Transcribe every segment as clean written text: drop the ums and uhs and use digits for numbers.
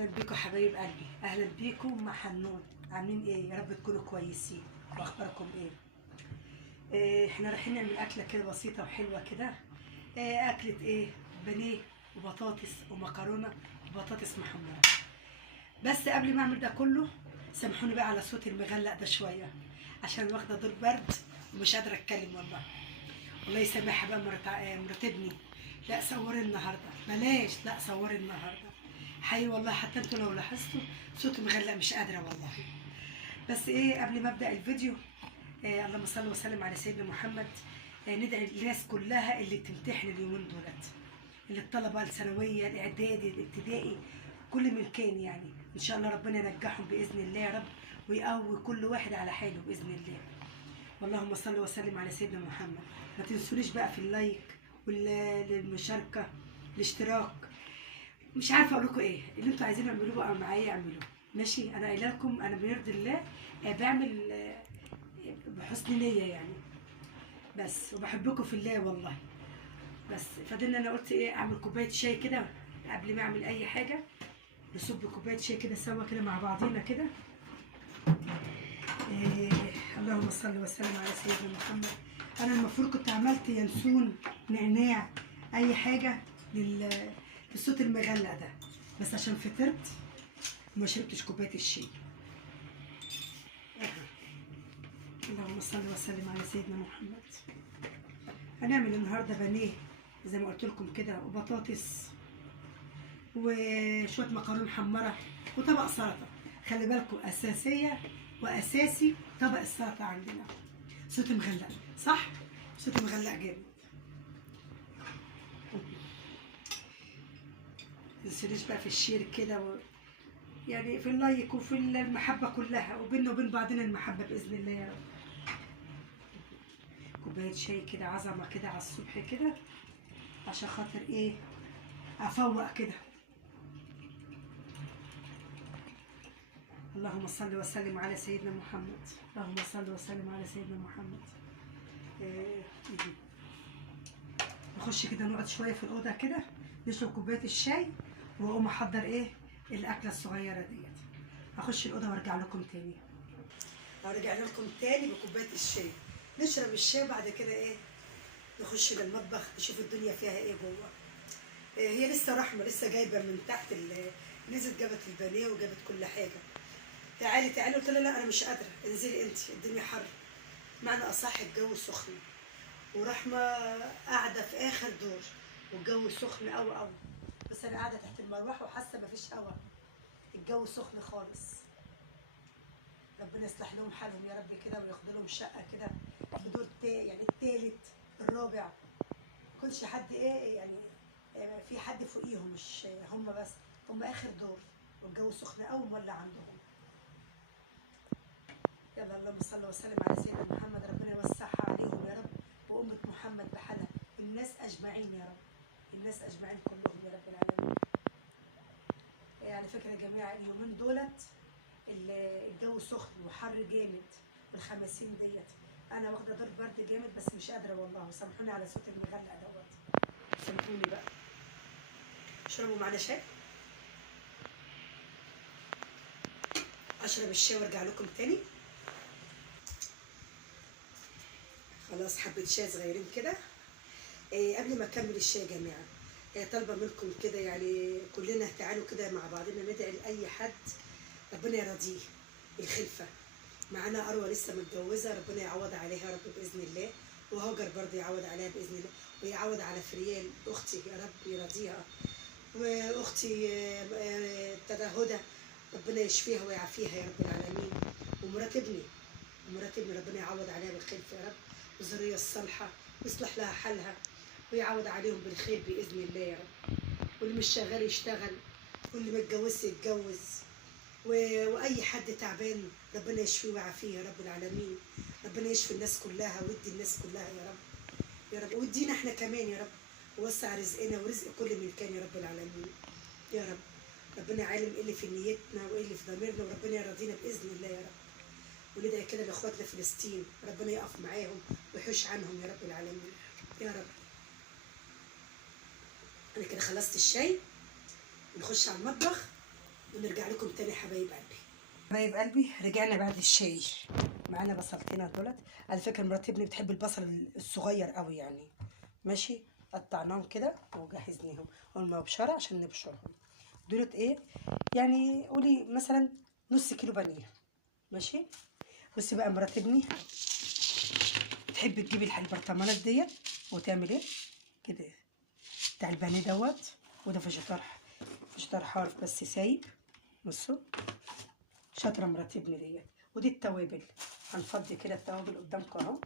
اهلا بيكم حبايب قلبي، اهلا بيكم مع حنون. عاملين ايه؟ يا رب تكونوا كويسين. واخباركم ايه؟ احنا رايحين نعمل اكله كده بسيطه وحلوه كده. اكله ايه؟ بانيه وبطاطس ومكرونه وبطاطس محمره. بس قبل ما اعمل ده كله سامحوني بقى على صوتي المغلق ده شويه، عشان واخده دور برد ومش قادره اتكلم والله. الله يسامحها بقى مرات ابني. لا صوري النهارده، بلاش، لا صوري النهارده. حقيقي والله حتى انتوا لو لاحظتوا صوتي مغلق، مش قادره والله. بس ايه، قبل ما ابدا الفيديو، اللهم صل وسلم على سيدنا محمد. ندعي الناس كلها اللي بتمتحن اليومين دولت، اللي الطلبه الثانويه الاعدادي الابتدائي، كل من كان يعني ان شاء الله ربنا ينجحهم باذن الله يا رب، ويقوي كل واحد على حاله باذن الله. اللهم صل وسلم على سيدنا محمد. ما تنسونيش بقى في اللايك والمشاركه، الاشتراك. مش عارفه اقول لكم ايه اللي انتوا عايزين تعملوه بقى معايا اعملوه. ماشي، انا قايله لكم انا بيرضي الله. بعمل بحسن نيه يعني. بس وبحبكم في الله والله. بس فضلنا، انا قلت ايه، اعمل كوبايه شاي كده قبل ما اعمل اي حاجه. نصب كوبايه شاي كده سوا كده مع بعضينا كده. إيه، اللهم صل وسلم على سيدنا محمد. انا المفروض كنت عملت ينسون، نعناع، اي حاجه للصوت المغلق ده، بس عشان فطرت وما شربتش كوبايه الشاي. اللهم صل وسلم على سيدنا محمد. هنعمل النهارده بانيه زي ما قلت لكم كده، وبطاطس وشويه مكرونه محمره وطبق سلطه. خلي بالكم اساسيه واساسي طبق السلطه عندنا. صوتي مغلق صح؟ صوتي مغلق جامد. متنسونيش بقى في الشير كده يعني في اللايك وفي المحبه كلها، وبيننا وبين بعضنا المحبه باذن الله يا رب. كوبايه شاي كده عظمه كده على الصبح كده، عشان خاطر ايه، افوق كده. اللهم صل وسلم على سيدنا محمد. اللهم صل وسلم على سيدنا محمد. نخش كده نقعد شويه في الاوضه كده، نشرب كوبايه الشاي واقوم احضر ايه الاكله الصغيره ديت. هخش الاوضه وارجع لكم تاني. هرجع لكم تاني بكوبايه الشاي. نشرب الشاي بعد كده ايه، نخش للمطبخ نشوف الدنيا فيها ايه جوه. هي لسه رحمه لسه جايبه من تحت نزلت جابت البانيه وجابت كل حاجه. تعالي تعالي، قلت لها لا انا مش قادره، انزلي انت الدنيا حر. معنى اصح الجو سخن، ورحمه قاعده في اخر دور والجو سخن قوي قوي. بس انا قاعده تحت المروحه وحاسه مفيش هوا، الجو سخن خالص. ربنا يصلح لهم حالهم يا رب كده، وياخد لهم شقه كده في دور يعني التالت الرابع، ما يكونش حد ايه يعني في حد فوقيهم، مش هم بس، هم اخر دور والجو سخن قوي مولع عندهم. يلا اللهم صل وسلم على سيدنا محمد. ربنا يوسعها عليهم يا رب، وأمة محمد بحالها، الناس أجمعين يا رب، الناس أجمعين كلهم يا رب العالمين. على فكرة يا جماعة اليومين دولت الجو سخن وحر جامد، والخماسين ديت أنا واخدة دور برد جامد، بس مش قادرة والله. سامحوني على صوت المغلق دوت، سامحوني بقى. اشربوا معانا شاي. أشرب الشاي وأرجع لكم تاني. خلاص حبة شاي صغيرين كده. قبل ما اكمل الشاي يا جماعه، طالبه منكم كده يعني كلنا تعالوا كده مع بعضنا ندعي لاي حد ربنا يرضيه بالخلفه. معانا اروى لسه متجوزه، ربنا يعوض عليها يا رب باذن الله، وهاجر برضه يعوض عليها باذن الله، ويعوض على فريال اختي يا رب يرضيها، واختي ابتدى هدى ربنا يشفيها ويعافيها يا رب العالمين، ومرات ابني ربنا يعوض عليها بالخلفه يا رب، والذريه الصالحه، ويصلح لها حالها ويعوض عليهم بالخير باذن الله يا رب. واللي مش شغال يشتغل، واللي ما اتجوزش يتجوز، واي حد تعبان ربنا يشفيه ويعافيه يا رب العالمين. ربنا يشفي الناس كلها ويدي الناس كلها يا رب يا رب، ويدينا احنا كمان يا رب، ووسع رزقنا ورزق كل من كان يا رب العالمين يا رب. ربنا عالم ايه اللي في نيتنا وايه اللي في ضميرنا، وربنا يرضينا باذن الله يا رب. وندعي كده لاخواتنا فلسطين، ربنا يقف معاهم ويحوش عنهم يا رب العالمين يا رب. انا كده خلصت الشاي، نخش على المطبخ ونرجع لكم تاني حبايب قلبي. حبايب قلبي رجعنا بعد الشاي. معانا بصلتين دولت. على فكره مرات ابني بتحب البصل الصغير قوي يعني. ماشي. قطعناهم كده وجهزناهم هم بشره عشان نبشرهم. دولت ايه يعني، قولي مثلا نص كيلو بانيه. ماشي. بصي بقى مرات ابني تحب تجيب البرطمانات ديت وتعمل ايه كده بتاع البانيه دوت. وده فيجيتار حار بس سايب. بصوا شاطره مرات ابني ديت. ودي التوابل. هنفضي كده التوابل قدامكم اهو.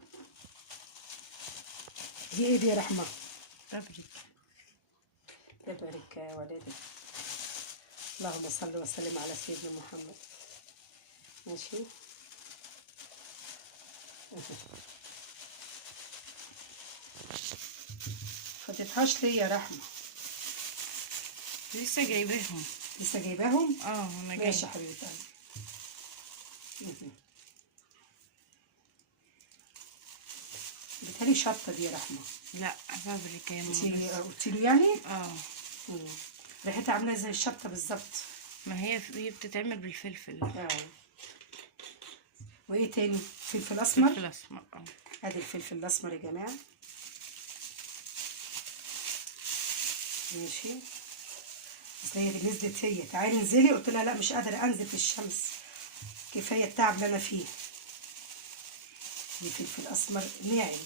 دي ايه دي يا رحمه؟ بابريكا. بابريكا يا ولادي. اللهم صل وسلم على سيدنا محمد. ماشي. فتتهاش ليه يا رحمه؟ لسه جايباهم. لسه جايباهم؟ انا جايبه. ماشي يا حبيبه قلبي. بتهيألي شطه دي يا رحمه. لا بابريكا يا انتي ماما. قلتي له يعني؟ مم. ريحتها عامله زي الشطه بالظبط. ما هي بتتعمل بالفلفل. وايه تاني؟ فلفل اسمر. فلفل اسمر. ادي الفلفل الاسمر يا جماعه. ماشي. اصل هي دي نزلت، هي تعالي انزلي، قلت لها لا مش قادره انزل في الشمس، كفايه التعب اللي انا فيه. دي فلفل اسمر ناعم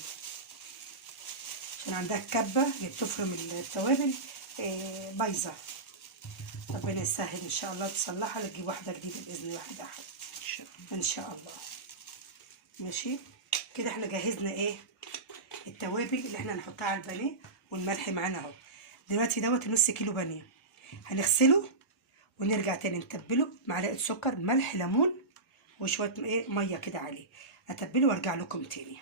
عشان عندها الكبه اللي بتفرم التوابل بايظه. ربنا يسهل ان شاء الله تصلحها تجيب واحده جديده باذن واحد احد ان شاء الله. ماشي كده احنا جهزنا ايه التوابل اللي احنا هنحطها على البانيه، والملح معانا اهو. دلوقتي دوت نص كيلو بانيه هنغسله ونرجع تاني نتبله. معلقه سكر ملح ليمون وشويه ايه ميه كده عليه. اتبله وارجع لكم تاني.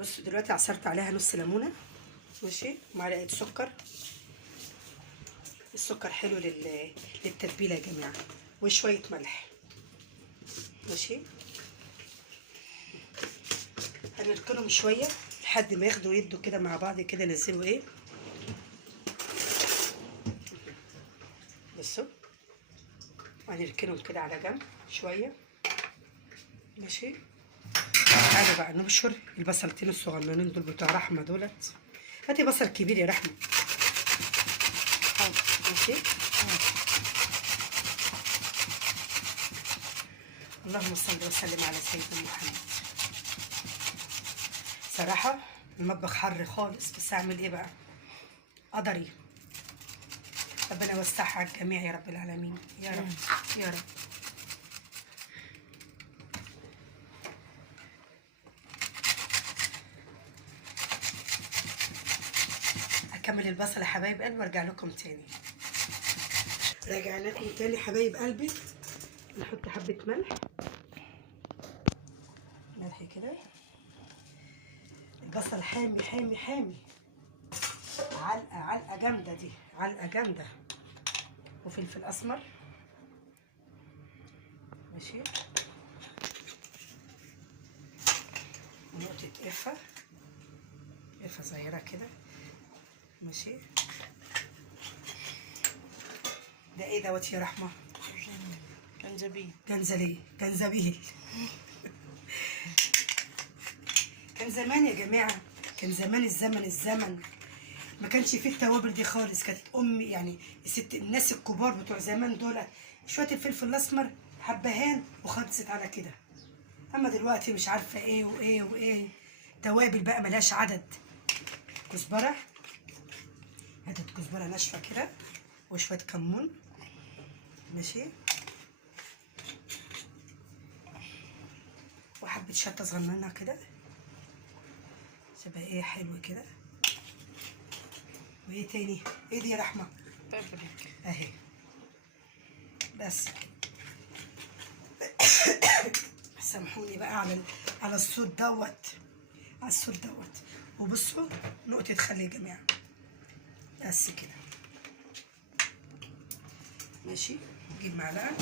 بصوا دلوقتي عصرت عليها نص ليمونه. ماشي. معلقه سكر. السكر حلو للتتبيله يا جماعه. وشويه ملح. ماشي. هنركنهم شويه لحد ما ياخدوا يدوا كده مع بعض كده. نزلوا ايه بصوا، وهنركنهم كده على جنب شويه. ماشي. تعالوا بقى نبشر البصلتين الصغننين دول بتوع رحمه دولت. هاتي بصل كبير يا رحمه. ماشي. اللهم صل وسلم على سيدنا محمد. صراحه المطبخ حر خالص بس اعمل ايه بقى، قدري. ربنا يوسعها على الجميع يا رب العالمين يا رب يا رب. هكمل البصل يا حبايب قلبي وارجع لكم تاني. راجع لكم تاني حبايب قلبي. نحط حبة ملح. ملح كده. البصل حامي حامي حامي. علقة علقة جامدة دي، علقة جامدة. وفلفل أسمر. ماشي. ونقطة قرفة. قرفة صغيرة كده. ماشي. ده ايه دوت يا رحمة؟ جنزبيل. جنزبيل. كان زمان يا جماعة، كان زمان الزمن ما كانش فيه التوابل دي خالص. كانت امي يعني الناس الكبار بتوع زمان دول شويه الفلفل الاسمر حبهان وخلصت على كده. اما دلوقتي مش عارفه ايه وايه وايه توابل بقى ملهاش عدد. كزبره. حته كزبره ناشفه كده وشويه كمون. ماشي. وحبه شطه صغننه كده شبه ايه حلو كده. وايه تاني؟ ايه دي يا رحمه؟ بابريكا اهي. بس سامحوني بقى على الصوت دوت، على الصوت دوت. وبصوا نقطة خل يا جماعة بس كده. ماشي. نجيب معلقة.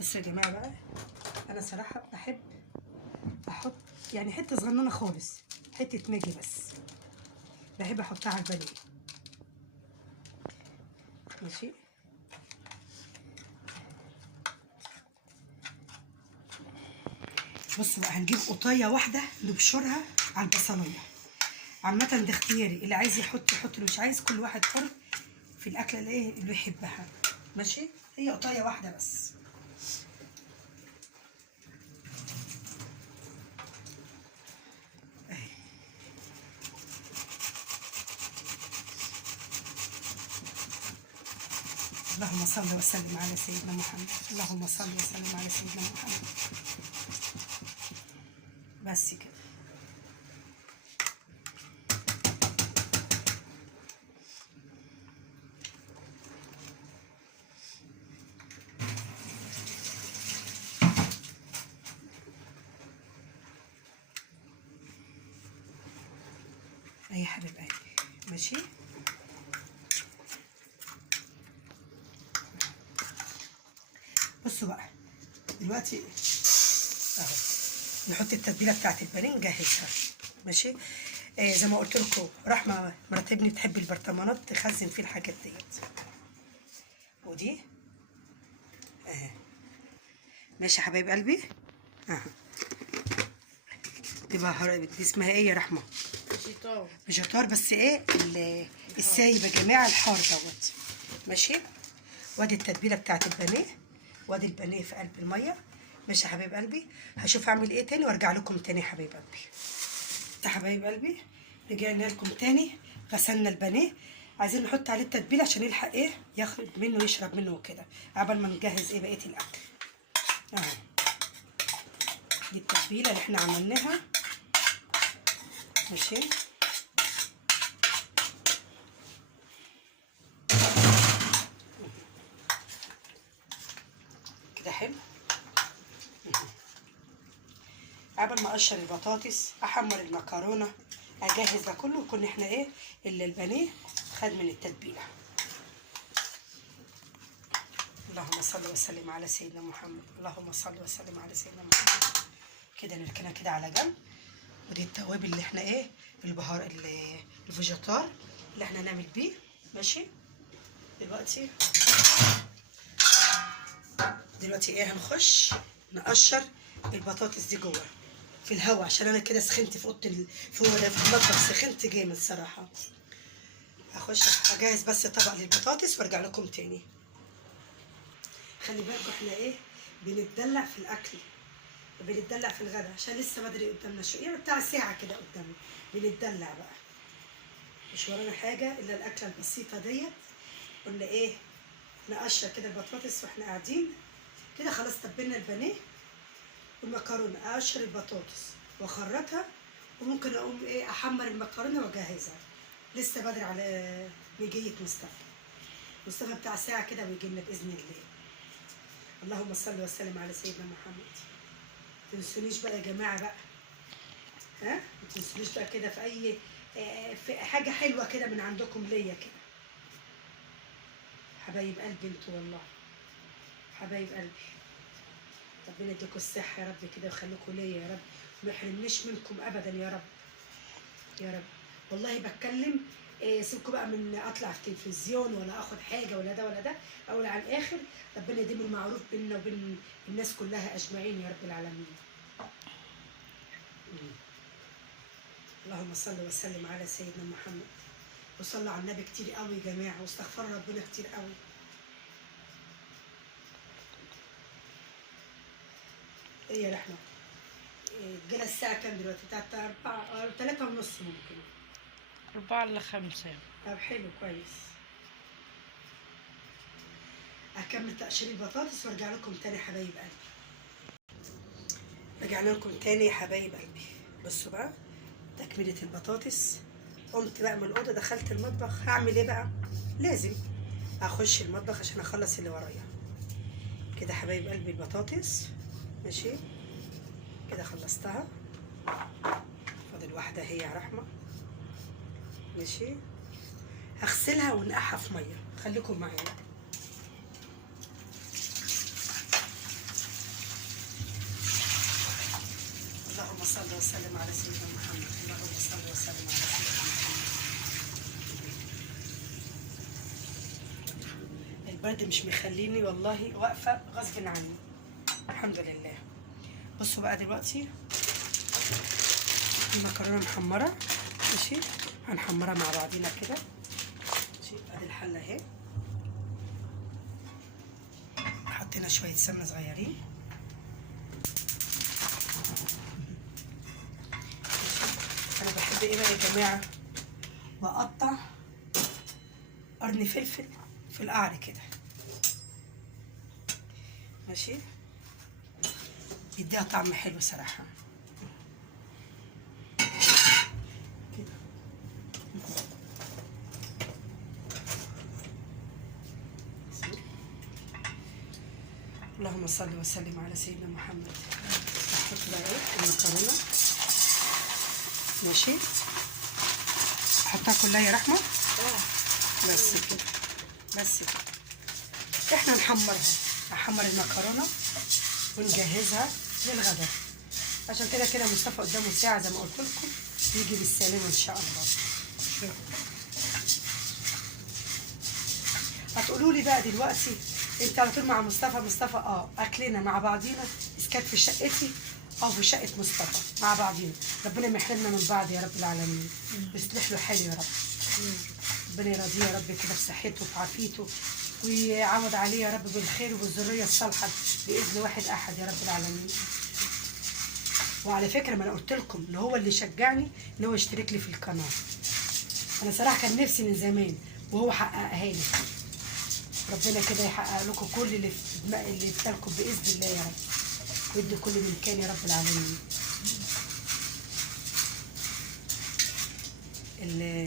بصوا يا جماعة بقى، أنا صراحة بحب أحط يعني حتة صغننة خالص، حتة ماجي بس. بحب احطها على البانيه. ماشي. بصوا بقى، هنجيب قطايه واحده نبشرها على البصليه. عامه ده اختياري، اللي عايز يحط يحط، اللي مش عايز كل واحد حر في الاكله اللي ايه اللي يحبها. ماشي. هي قطايه واحده بس. اهي. اللهم صل وسلم على سيدنا محمد. اللهم صل وسلم على سيدنا محمد. بس كده. اي حبيب قلبي. ماشي. بصوا بقى دلوقتي اهو نحط التتبيله بتاعت البانيه نجهزها. ماشي. زي ما قلت لكم، رحمه مرات ابني بتحب البرطمانات تخزن فيه الحاجات ديت. ودي اهي. ماشي يا حبايب قلبي. اهو. دي اسمها ايه يا رحمه؟ فيجيتار. فيجيتار. بس ايه السايب يا جماعه، الحار دوت. ماشي. وادي التتبيله بتاعت البانيه، وادي البانيه في قلب الميه. ماشي يا حبايب قلبي. هشوف اعمل ايه تاني وارجع لكم تاني يا حبايب قلبي. يا حبايب قلبي رجعنا لكم تاني. غسلنا البانيه، عايزين نحط عليه التتبيله عشان يلحق ايه ياخد منه يشرب منه وكده، عبال ما نجهز ايه بقيه الاكل. اهو دي التتبيله اللي احنا عملناها. ماشي. كده حلو. قبل ما اقشر البطاطس، احمر المكرونه، اجهز ده كله، يكون احنا ايه اللي البانيه خد من التتبيله. اللهم صل وسلم على سيدنا محمد. اللهم صل وسلم على سيدنا محمد. كده نركنها كده على جنب. ودي التوابل اللي احنا ايه البهار الفيجيتار اللي احنا نعمل بيه. ماشي. دلوقتي ايه هنخش نقشر البطاطس دي جوه في الهواء، عشان انا كده سخنت في اوضه في المطبخ، سخنت جامد صراحه. هخش اجهز بس طبق للبطاطس وارجع لكم تاني. خلي بالكم احنا ايه بنتدلع في الاكل، بنتدلع في الغداء، عشان لسه بدري قدامنا شويه، يعني بتاع ساعه كده قدامنا بنتدلع بقى. مش ورانا حاجه الا الاكله البسيطه ديت. قلنا ايه نقشر كده البطاطس واحنا قاعدين كده. خلاص تبلنا البانيه والمكرونه، اقشر البطاطس واخرطها، وممكن اقوم ايه احمر المكرونه واجهزها. لسه بدري على مجيه مصطفى بتاع ساعه كده ويجي لنا باذن الله. اللهم صل وسلم على سيدنا محمد. ما تنسونيش بقى يا جماعه بقى، ها ما تنسونيش بقى كده في اي في حاجه حلوه كده من عندكم ليا كده. حبايب قلبي انتوا والله، حبايب قلبي. ربنا يديكم الصحة يا رب كده ويخليكم ليا يا رب، وما يحرمنيش منكم أبدا يا رب يا رب. والله بتكلم سيبكم بقى من أطلع في التلفزيون ولا آخد حاجة ولا ده ولا ده، أقول على الآخر ربنا يديم المعروف بيننا وبين الناس كلها أجمعين يا رب العالمين. اللهم صل وسلم على سيدنا محمد. وصلوا على النبي كتير قوي يا جماعة، واستغفروا ربنا كتير قوي. ايه يا رحمة؟ جالها الساعة كام دلوقتي؟ بتاعت 4 أو 3 ونص ممكن. 4 إلا 5. طب حلو كويس. هكمل تقشير البطاطس وارجع لكم تاني حبايب قلبي. رجعنا لكم تاني يا حبايب قلبي. بصوا بقى تكملة البطاطس. قمت بقى من الأوضة دخلت المطبخ. هعمل ايه بقى؟ لازم اخش المطبخ عشان اخلص اللي ورايا. كده حبايب قلبي البطاطس ماشي كده خلصتها. فاضل واحدة هي يا رحمة. ماشي. هغسلها ونقعها في مية، خليكم معايا. اللهم صل وسلم على سيدنا محمد. اللهم صل وسلم على سيدنا محمد. البرد مش مخليني والله واقفه غصب عني. الحمد لله. بصوا بقى دلوقتي المكرونه محمره. ماشي، هنحمرها مع بعضينا كده. ماشي، ادي الحله اهي، حطينا شويه سمنه صغيرين. انا بحب ايه بقى يا جماعه؟ بقطع قرن فلفل في القعر كده. ماشي، بيديها طعم حلو صراحه كده. اللهم صل وسلم على سيدنا محمد. احط بقى ايه المكرونه. ماشي، احطها كلها يا رحمه. بس كده، بس كده. احنا نحمر المكرونه ونجهزها للغداء. عشان كده كده مصطفى قدامه ساعه زي ما قلت لكم يجي بالسلامه ان شاء الله. هتقولوا لي بقى دلوقتي انت على طول مع مصطفى اكلنا مع بعضينا، اذا كانت في شقتي او في شقه مصطفى مع بعضينا. ربنا ما يحرمنا من بعض يا رب العالمين، ويصلح له حاله يا رب. ربنا يرضيه يا رب كده بصحته وفي عافيته، ويعوض عليه يا رب بالخير وبالذريه الصالحه باذن واحد احد يا رب العالمين. وعلى فكره، ما انا قلت لكم ان هو اللي شجعني ان هو يشترك لي في القناه. انا صراحه كان نفسي من زمان وهو حققها لي. ربنا كده يحقق لكم كل اللي في بالكم باذن الله يا رب، ويدي كل من كان يا رب العالمين.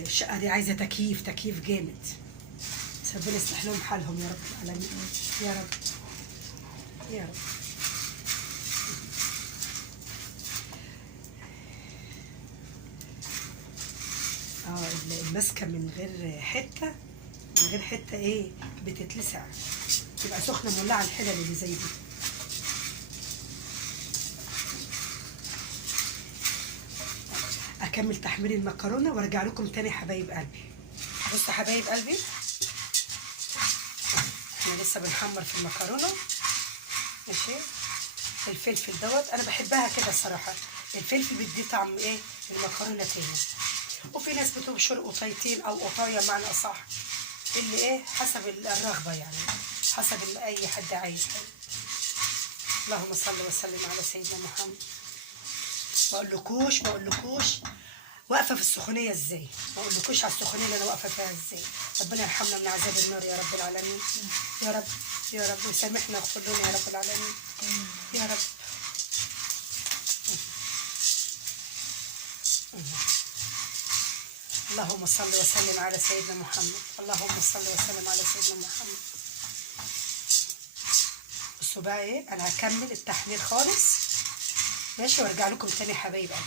الشقه دي عايزه تكييف جامد، بس ربنا يصلح لهم حالهم يا رب العالمين. يا رب يا رب. الماسكه من غير حته ايه بتتلسع، تبقى سخنه مولعه الحلل اللي زي دي. اكمل تحمير المكرونه وارجع لكم تاني حبايب قلبي. بصوا حبايب قلبي، احنا لسه بنحمر في المكرونه. ماشي، الفلفل دوت انا بحبها كده الصراحه. الفلفل بيدي طعم ايه المكرونه تاني. وفي ناس بتبشر قطيتين او قطايه معنى اصح، اللي ايه حسب الرغبه يعني، حسب اللي اي حد عايز. اللهم صل وسلم على سيدنا محمد. ما اقولكوش واقفه في السخونيه ازاي، ما اقولكوش على السخونيه اللي انا واقفه فيها ازاي. ربنا يرحمنا من عذاب النار يا رب العالمين. يا رب يا رب، وسامحنا واغفر لنا يا رب العالمين. يا رب. اللهم صل وسلم على سيدنا محمد. اللهم صل وسلم على سيدنا محمد. بصوا بقى ايه، انا هكمل التحمير خالص. ماشي، وارجع لكم تاني حبايب قلبي.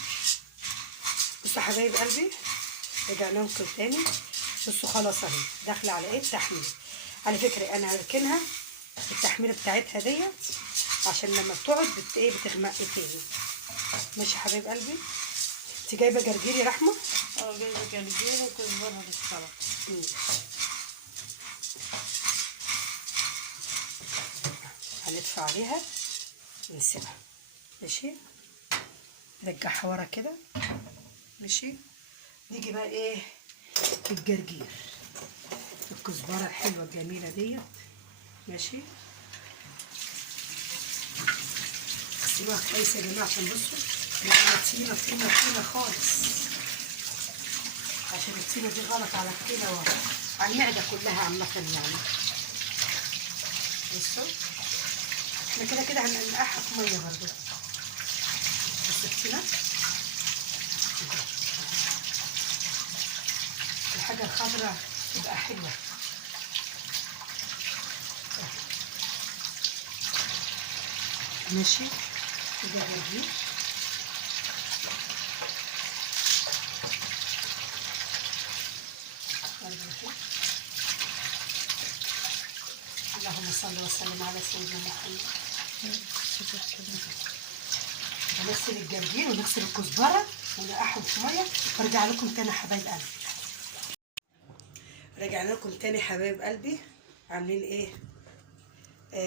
بصوا حبايب قلبي، رجعنا لكم تاني. بصوا خلاص اهي داخله على ايه التحمير. على فكره انا هركنها التحميره بتاعتها ديت عشان لما بتقعد بتغمق تاني. ماشي حبايب قلبي. انت جايبه جرجير يا رحمه؟ جايبه جرجير وكزبره للسلطه. هندفع عليها ونسيبها. ماشي، نرجعها ورا كده. ماشي، نيجي بقى ايه الجرجير، الكزبره الحلوه الجميله ديت. ماشي، اغسلوها كويس يا جماعه عشان بصوا لقينا طينه خالص، عشان الطينه دي غلط على الكلى وعلى المعده كلها عامه يعني. بصوا احنا كده هننقعها في ميه برضه، بس الطينه الحاجه الخضراء تبقى حلوه. ماشي، الجرجير اللهم صل وسلم على سيدنا محمد. هنغسل الجرجير ونغسل الكزبره ونقعهم في ميه وارجع لكم تاني حبايب قلبي. رجعنا لكم تاني حبايب قلبي. عاملين ايه؟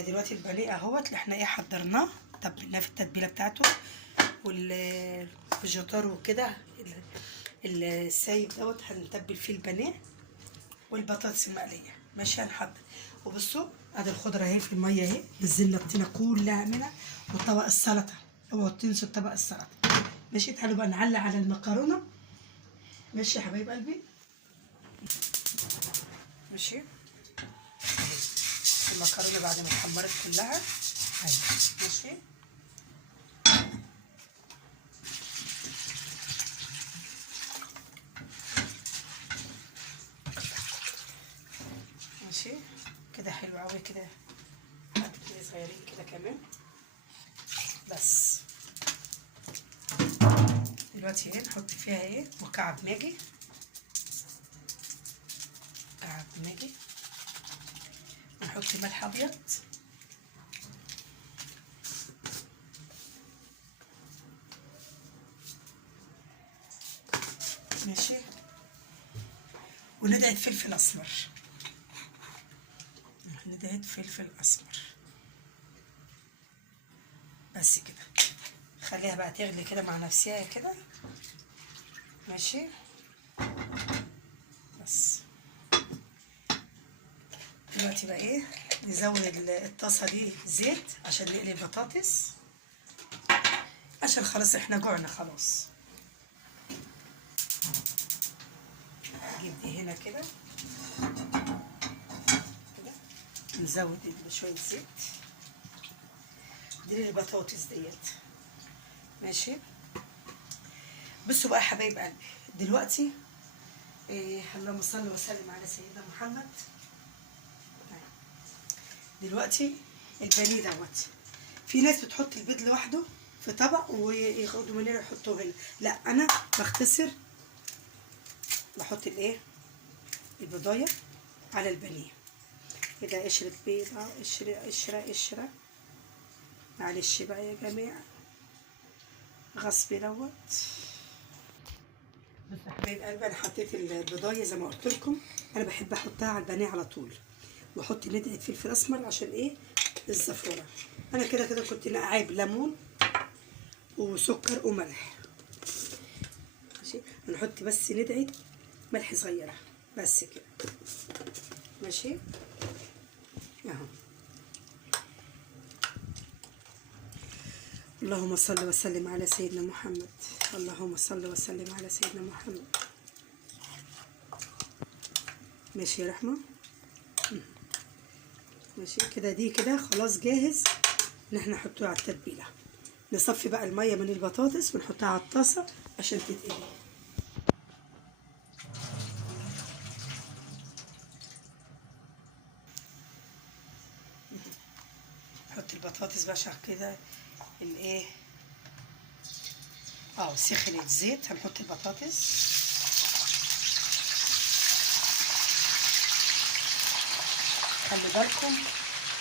دلوقتي البانيه اهوت اللي احنا ايه حضرناه، تبلناه في التتبيله بتاعته، والفيجيتار وكده السايب دوت هنتبل فيه البانيه والبطاطس المقليه. ماشي هنحضر. وبصوا ادي الخضره اهي في الميه اهي، نزلنا الطينه كلها منها، وطبق السلطه، اوعوا تنسوا طبق السلطه. ماشي تعالوا بقى نعلق على المكرونه. ماشي يا حبايب قلبي. ماشي المكرونه بعد ما اتحمرت كلها اهي. ماشي ماشي كده حلو قوي كده، حبتين صغيرين كده كمان. بس دلوقتي ايه نحط فيها ايه؟ مكعب ماجي، مكعب ماجي، ونحط ملح ابيض، ماشي، وندعة فلفل اسمر، ندعة فلفل اسمر. بس كده خليها بقى تغلي كده مع نفسها كده. ماشي بس دلوقتي بقى ايه نزود الطاسه دي زيت عشان نقلي البطاطس، عشان خلاص احنا جوعنا خلاص. نجيب دي هنا كده كده، نزود شويه زيت دي البطاطس ديت. ماشي بصوا بقى يا حبايب قلبي، دلوقتي اللهم صل وسلم على سيدنا محمد. دلوقتي البانيه دوت، في ناس بتحط البيض لوحده في طبق وياخدوا من هنا يحطوه هنا، لا انا بختصر بحط الايه البضايه على البانيه كده. قشرة بيضة، قشرة معلش بقى يا جماعة، غصب دوت. بس يا حبايب قلبي انا حطيت البضايه زي ما قلت لكم، انا بحب احطها على البانيه على طول، واحط ندعه فلفل اسمر عشان ايه؟ الزفاره. انا كده كده كنت نقعاه بليمون وسكر وملح. ماشي هنحط بس ندعه ملح صغيره بس كده. ماشي اهو. اللهم صل وسلم على سيدنا محمد، اللهم صل وسلم على سيدنا محمد. ماشي يا رحمه. ماشي كده، دي كده خلاص جاهز ان احنا نحطه على التتبيله. نصفي بقى الميه من البطاطس ونحطها على الطاسه عشان تتقلي. نحط البطاطس بقى عشان كده الايه سخن الزيت، هنحط البطاطس. خلي بالكم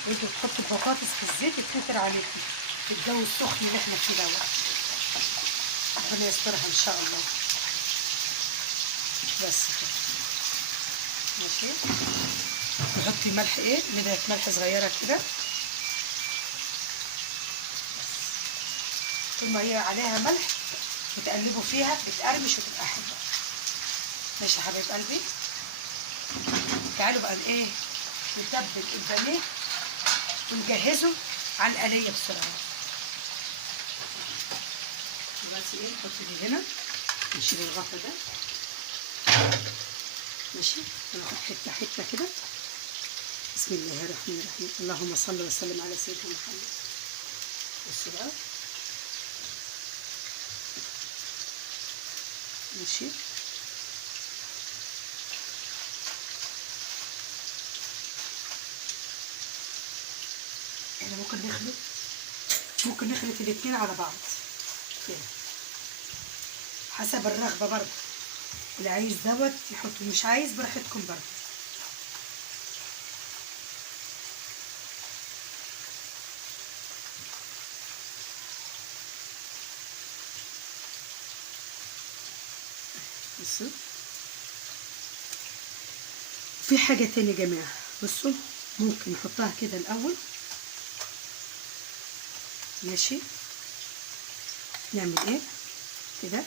انتوا تحطوا البطاطس في الزيت يتكتر عليكم في الجو السخن اللي احنا فيه دوت. ربنا يسترها ان شاء الله. بس كده ماشي. نحط ملح ندعة ملح صغيرة كده، طول ما هي عليها ملح وتقلبوا فيها بتقرمش وتبقى حلوة. ماشي يا حبايب قلبي. تعالوا بقى نتبل البانيه ونجهزه على القلية بسرعة. دلوقتي نحط دي هنا، نشيل الغطا ده. ماشي وناخد حتة حتة كده. بسم الله الرحمن الرحيم، اللهم صل وسلم على سيدنا محمد. بصوا بقى. ماشي احنا ممكن نخلط الاتنين على بعض كده حسب الرغبة برضه، اللي عايز دوت يحط، مش عايز براحتكم برضه. بصوا في حاجة تانية يا جماعة، بصوا ممكن نحطها كده الاول. ماشي، نعمل ايه كده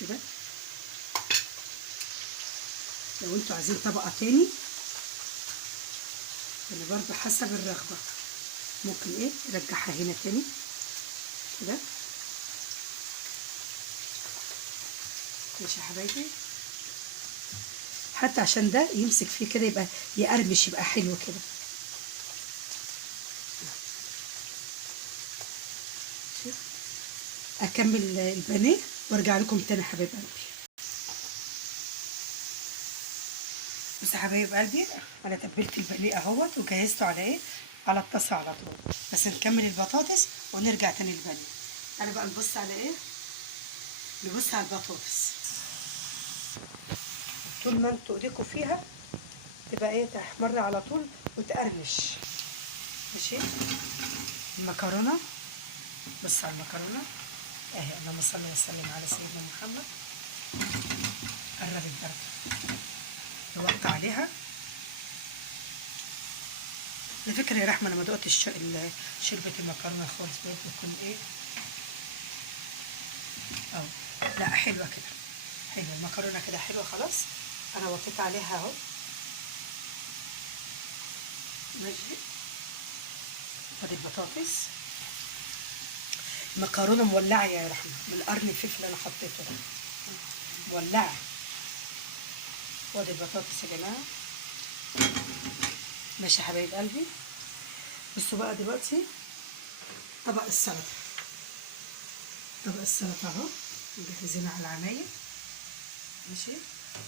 كده. لو انتوا عايزين طبقة تاني يعني برضو حسب الرغبة، ممكن ايه نرجعها هنا تاني كده. ماشي يا حبايبي، حتى عشان ده يمسك فيه كده يبقى يقرمش، يبقى حلو كده. اكمل البانيه وارجع لكم تاني يا حبايب قلبي. بصوا يا حبايب قلبي، انا تبلت البانيه اهوت وجهزته على ايه، على الطاسه على طول. بس نكمل البطاطس ونرجع تاني البانيه. انا بقى نبص على ايه، نبص على البطاطس. طول ما انتوا ايديكم فيها تبقى ايه، تحمر على طول وتقرمش. ماشي. المكرونه، بص على المكرونه اهي، اللهم صل وسلم على سيدنا محمد. قربت برضه، نوقع عليها. على فكره يا رحمه، انا ما دقتش شوربه المكرونه خالص، بتكون ايه اهو. لا حلوه كده، حلوه المكرونه كده حلوه خلاص. انا وطيت عليها اهو. ماشي، ادي البطاطس. مكرونه مولعه يا رحمه من القرن الفلفل اللي انا حطيته ده، مولعه. وادي البطاطس يا جماعه. ماشي يا حبايب قلبي، بصوا بقى دلوقتي طبق السلطه. طبق السلطه اهو مجهزينه على العمايل. ماشي،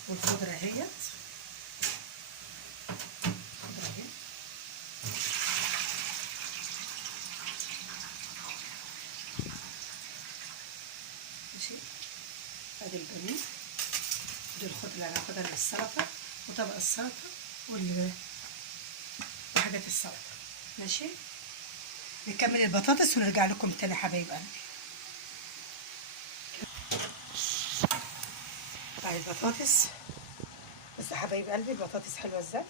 والخضره اهيت، الخضره اهي. ماشي، ادي البانيه، دي الخضره اللي هناخدها للسلطه، وطبق السلطه وحاجات السلطه. ماشي، نكمل البطاطس ونرجع لكم تاني حبايب قلبي. اهي البطاطس، بس يا حبايب قلبي البطاطس حلوه ازاي،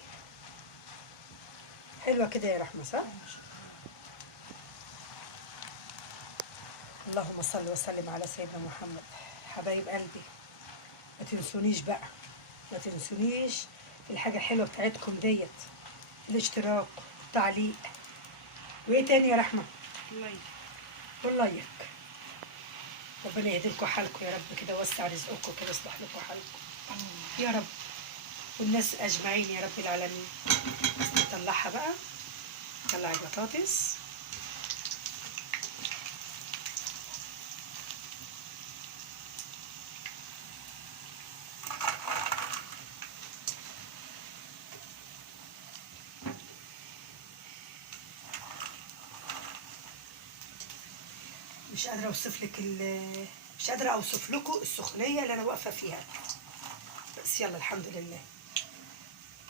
حلوه كده يا رحمه صح. اللهم صل وسلم على سيدنا محمد. حبايب قلبي ما تنسونيش بقى، ما تنسونيش في الحاجه الحلوه بتاعتكم ديت، الاشتراك والتعليق. وايه تاني يا رحمه؟ لايك. واللايك. ربنا يهديلكم حالكم يا رب كده، ووسع رزقكم كده، يصلح لكم حالكم يا رب، والناس اجمعين يا رب العالمين. بس نطلعها بقى، نطلع البطاطس. مش قادره اوصف لك مش قادره اوصف لكم السخونيه اللي انا واقفه فيها، بس يلا الحمد لله،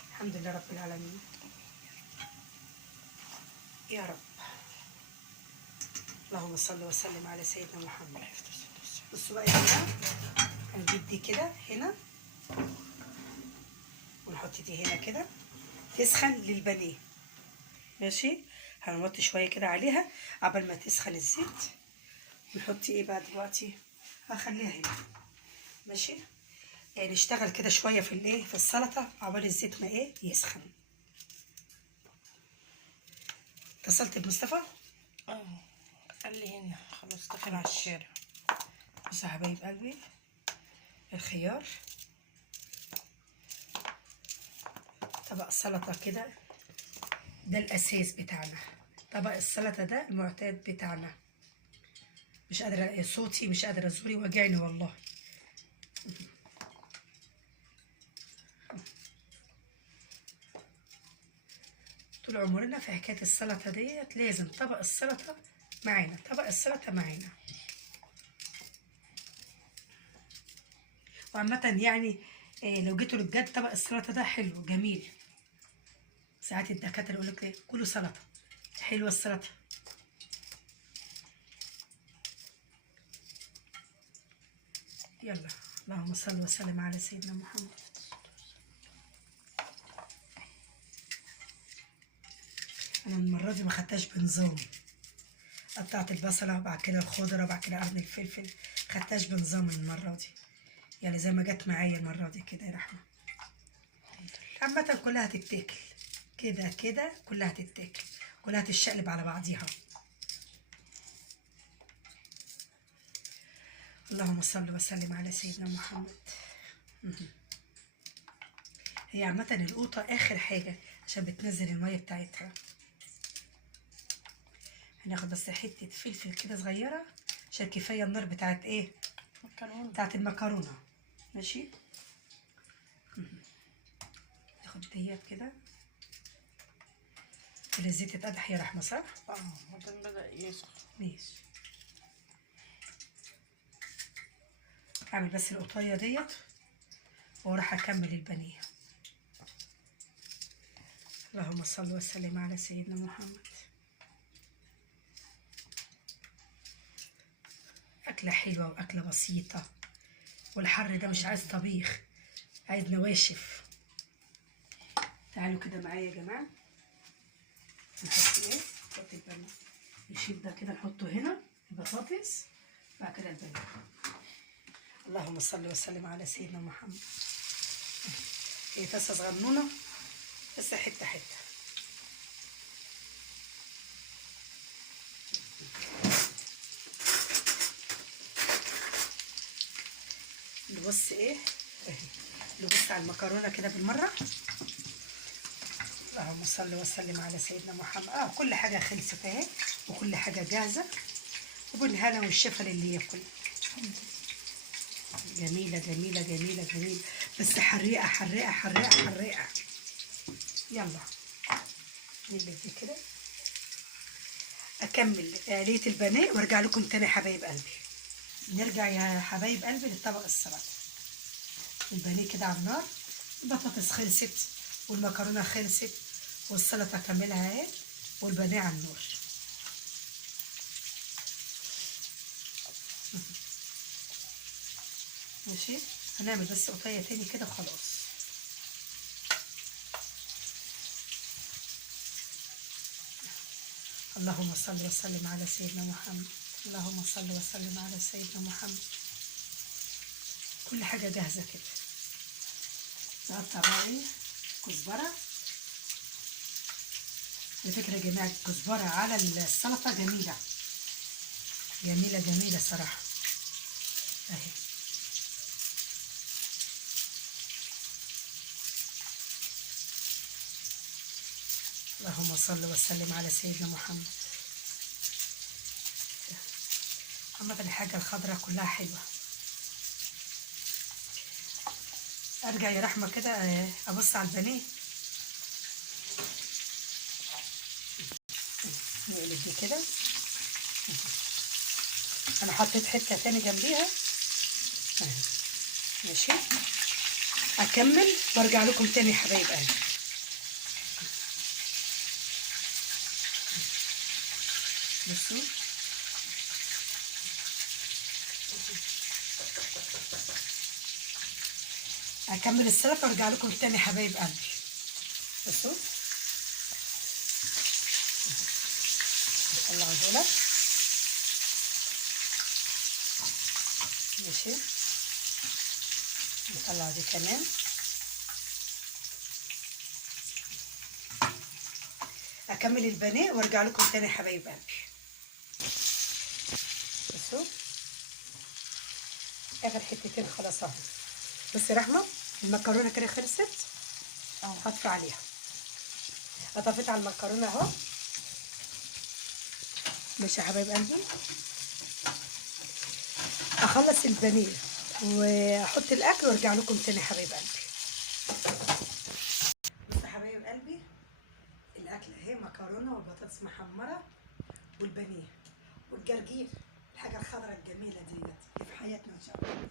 الحمد لله رب العالمين يا رب. اللهم صل وسلم على سيدنا محمد. بصوا بقى يا جماعه، هنجيب دي كده هنا ونحط دي هنا كده تسخن للبانيه. ماشي، هنوطي شويه كده عليها عبال ما تسخن الزيت. نحط ايه بقى دلوقتي، هخليها هنا. ماشي، يعني نشتغل كده شويه في الايه، في السلطه عبال الزيت ما ايه يسخن. اتصلت بمصطفى؟ قال لي هنا خلاص داخل على الشارع. بصوا يا حبايب قلبي، الخيار، طبق سلطه كده، ده الاساس بتاعنا. طبق السلطه ده المعتاد بتاعنا. مش قادره صوتي، مش قادره زوري وجعني والله. طول عمرنا في حكايه السلطه ديت لازم طبق السلطه معانا، طبق السلطه معانا. وعامة يعني لو جيتوا للجد طبق السلطة ده حلو جميل. ساعات الدكاترة يقول لك ايه، كله سلطة، حلوة السلطة. يلا، اللهم صل وسلم على سيدنا محمد. انا المره دي ما خدتهاش بنظام، قطعت البصله وبعد كده الخضره وبعد كده قرن الفلفل، خدتهاش بنظام المره دي، يعني زي ما جت معايا المره دي كده يا رحمه. عامه كلها هتتاكل كده كده، كلها هتتاكل، كلها هتتشقلب على بعضيها. اللهم صل وسلم على سيدنا محمد. هي عامة القوطة آخر حاجة عشان بتنزل المية بتاعتها. هناخد بس حتة فلفل كده صغيرة عشان كفاية النار بتاعت ايه؟ مكرونة. بتاعت المكرونة. ماشي. ناخد ديت كده كده، الزيت اتقدح يا رحمة صح؟ وبعدين بدأ يسخن. ماشي. اعمل بس القطاية ديت وراح اكمل البانيه. اللهم صل وسلم على سيدنا محمد. أكلة حلوة وأكلة بسيطة، والحر ده مش عايز طبيخ، عايز نواشف. تعالوا كده معايا يا جماعة، نحط ايه؟ نحط البانيه، نشيل ده كده نحطه هنا البطاطس، بعد كده البانيه. اللهم صل وسلم على سيدنا محمد. هي طاسة صغنونة بس حتة حتة. نبص ايه اهي، نبص على المكرونة كده بالمرة. اللهم صل وسلم على سيدنا محمد. كل حاجة خلصت اهي وكل حاجة جاهزة، وبالهنا والشفا للي ياكل. جميلة جميلة جميلة جميلة، بس حريقة حريقة حريقة حريقة. يلا نقلب دي كده، أكمل آلية البانيه وارجع لكم تاني يا حبايب قلبي. نرجع يا حبايب قلبي للطبق السلطة. البانيه كده على النار، البطاطس خلصت والمكرونة خلصت والسلطة كاملها اهي، والبانيه على النار. ماشي. هنعمل بس قطاية تاني كده وخلاص. اللهم صل وسلم على سيدنا محمد. اللهم صل وسلم على سيدنا محمد. كل حاجة جاهزة كده. نقطع بقى ايه؟ كزبرة. على فكرة يا جماعة الكزبرة على السلطة جميلة جميلة جميلة صراحة اهي. اللهم صل وسلم على سيدنا محمد. عامة الحاجة الخضراء كلها حلوة. ارجع يا رحمة كده ابص على البانيه. نقلب دي كده. انا حطيت حتة تاني جنبيها اهي. ماشي. اكمل وارجع لكم تاني يا حبايب قلبي. بصوا اكمل السلطه وارجع لكم تاني يا حبايب قلبي. بصوا نطلع دول. ماشي. نطلع دي كمان. اكمل البانيه وارجع لكم تاني يا حبايب قلبي. بصوا اخر حتتين خلاص اهو. بصي يا رحمه المكرونه كده خلصت، هطفي عليها. طفيت على المكرونه اهو. ماشي يا حبايب قلبي. اخلص البانيه واحط الاكل وارجع لكم تاني يا حبايب قلبي. بصوا يا حبايب قلبي الاكل اهي، مكرونه وبطاطس محمره والبانيه والجرجير، الحاجه الخضراء الجميله ديت في حياتنا ان شاء الله.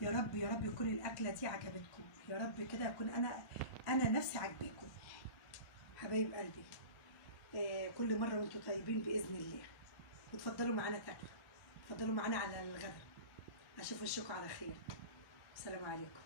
يا رب يا رب يكون الاكله دي عجبتكم، يا رب كده اكون انا نفسي عاجباكم حبايب قلبي. كل مره وانتم طيبين باذن الله، وتفضلوا معانا تاكلوا، تفضلوا معانا على الغدا. اشوف وشكم على خير. السلام عليكم.